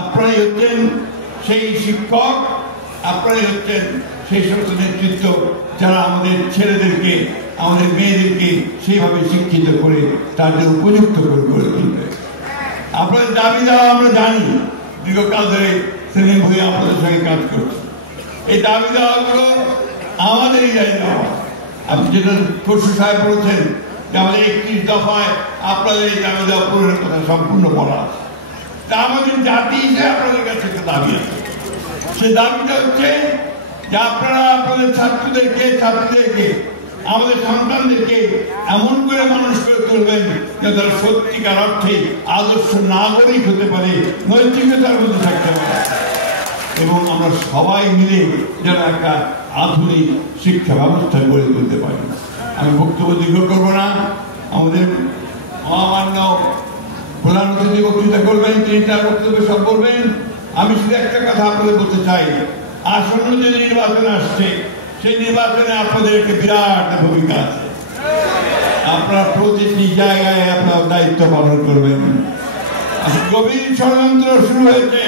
আপনারাই হচ্ছেন সেই শিক্ষক, আপনারাই হচ্ছেন সেই সমস্ত নেতৃত্ব যারা আমাদের ছেলেদেরকে আমাদের মেয়েদেরকে সেইভাবে শিক্ষিত করে তাদের উপযুক্ত করে গড়ে তুলবে। আপনাদের দাবি দেওয়া আমরা জানি, দীর্ঘকাল ধরে সেলিম হয়ে আপনাদের সঙ্গে কাজ করছি। এই দাবি দেওয়াগুলো আমাদেরই দাবি দেওয়া। আপনি যেটা খসরু সাহেব বলেছেন যে আমাদের 31 দফায় আপনাদের এই দাবি দেওয়া পূরণের কথা সম্পূর্ণ বলা আছে। তা আমাদের জাতি হিসেবে আপনাদের কাছে একটা দাবি আছে। সে দাবিটা হচ্ছে যে আপনারা আপনাদের ছাত্রীদেরকে আমাদের সন্তানদেরকে এমন করে মানুষ করে তুলবেন যে তারা সত্যিকার অর্থে আদর্শ নাগরিক হতে পারে, নৈতিকতার মধ্যে থাকতে পারে, এবং আমরা সবাই মিলে যেন একটা আধুনিক শিক্ষা ব্যবস্থা গড়ে তুলতে পারি। আমি বক্তব্য দীর্ঘ করবো না। আমাদের মহামান্য প্রধান অতিথি বক্তৃতা করবেন, তিনি তার বক্তব্য সব বলবেন। আমি শুধু একটা কথা আপনাদের বলতে চাই, আসন্ন যে নির্বাচন আসছে সেই নির্বাচনে আপনাদের একটা বিরাট ভূমিকা আছে। আপনারা প্রতিটি জায়গায় আপনার দায়িত্ব পালন করবেন। গভীর ষড়যন্ত্র শুরু হয়েছে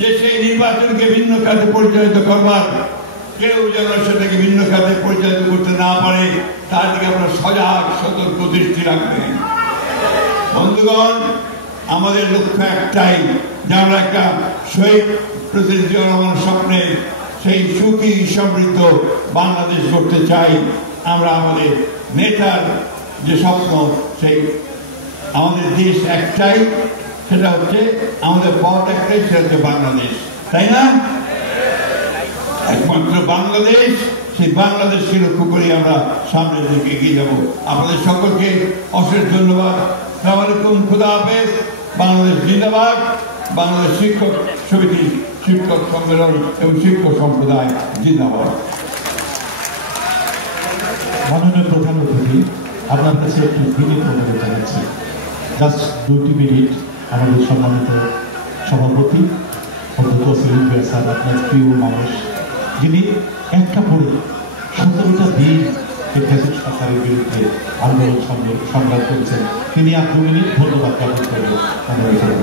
যে সেই নির্বাচনকে ভিন্ন খাতে পরিচালিত করবার, কেউ যেন সেটাকে ভিন্ন খাতে পরিচালিত করতে না পারে তার দিকে আপনারা সজাগ সতর্ক দৃষ্টি রাখবেন। বন্ধুগণ, আমাদের লক্ষ্য একটাই যে আমরা একটা শহীদ প্রেসিডেন্ট জিয়াউর রহমানের স্বপ্নের সেই সুখী সমৃদ্ধ বাংলাদেশ করতে চাই। আমরা আমাদের নেতার যে স্বপ্ন, সেই আমাদের দেশ একটাই, সেটা হচ্ছে আমাদের পথ একটাই, সেটা হচ্ছে বাংলাদেশ, তাই না? একমাত্র বাংলাদেশ, সেই বাংলাদেশকে লক্ষ্য করে আমরা সামনের দিকে এগিয়ে যাব। আপনাদের সকলকে অশেষ ধন্যবাদ। আসসালামু আলাইকুম, খুদা হাফেজ। বাংলাদেশ জিন্দাবাদ। বাংলাদেশ শিক্ষক সমিতি, শিক্ষক সম্মেলন এবং শিক্ষক সম্প্রদায় জিন্দাবাদ। মাননীয় প্রধান অতিথি, আপনার কাছে একটু বিনীত অনুরোধ জানাচ্ছি, জাস্ট 2 মিনিট আমাদের সম্মানিত সভাপতি অধ্যক্ষ সেলিম ভাইয়া স্যার, আপনার প্রিয় মানুষ, যিনি একটা পড়ে 17টা দিন ফ্যাসিস্ট সরকারের বিরুদ্ধে আন্দোলন সংগ্রাম করেছেন, তিনি আর 2 মিনিট ধন্যবাদ জ্ঞাপন করবেন।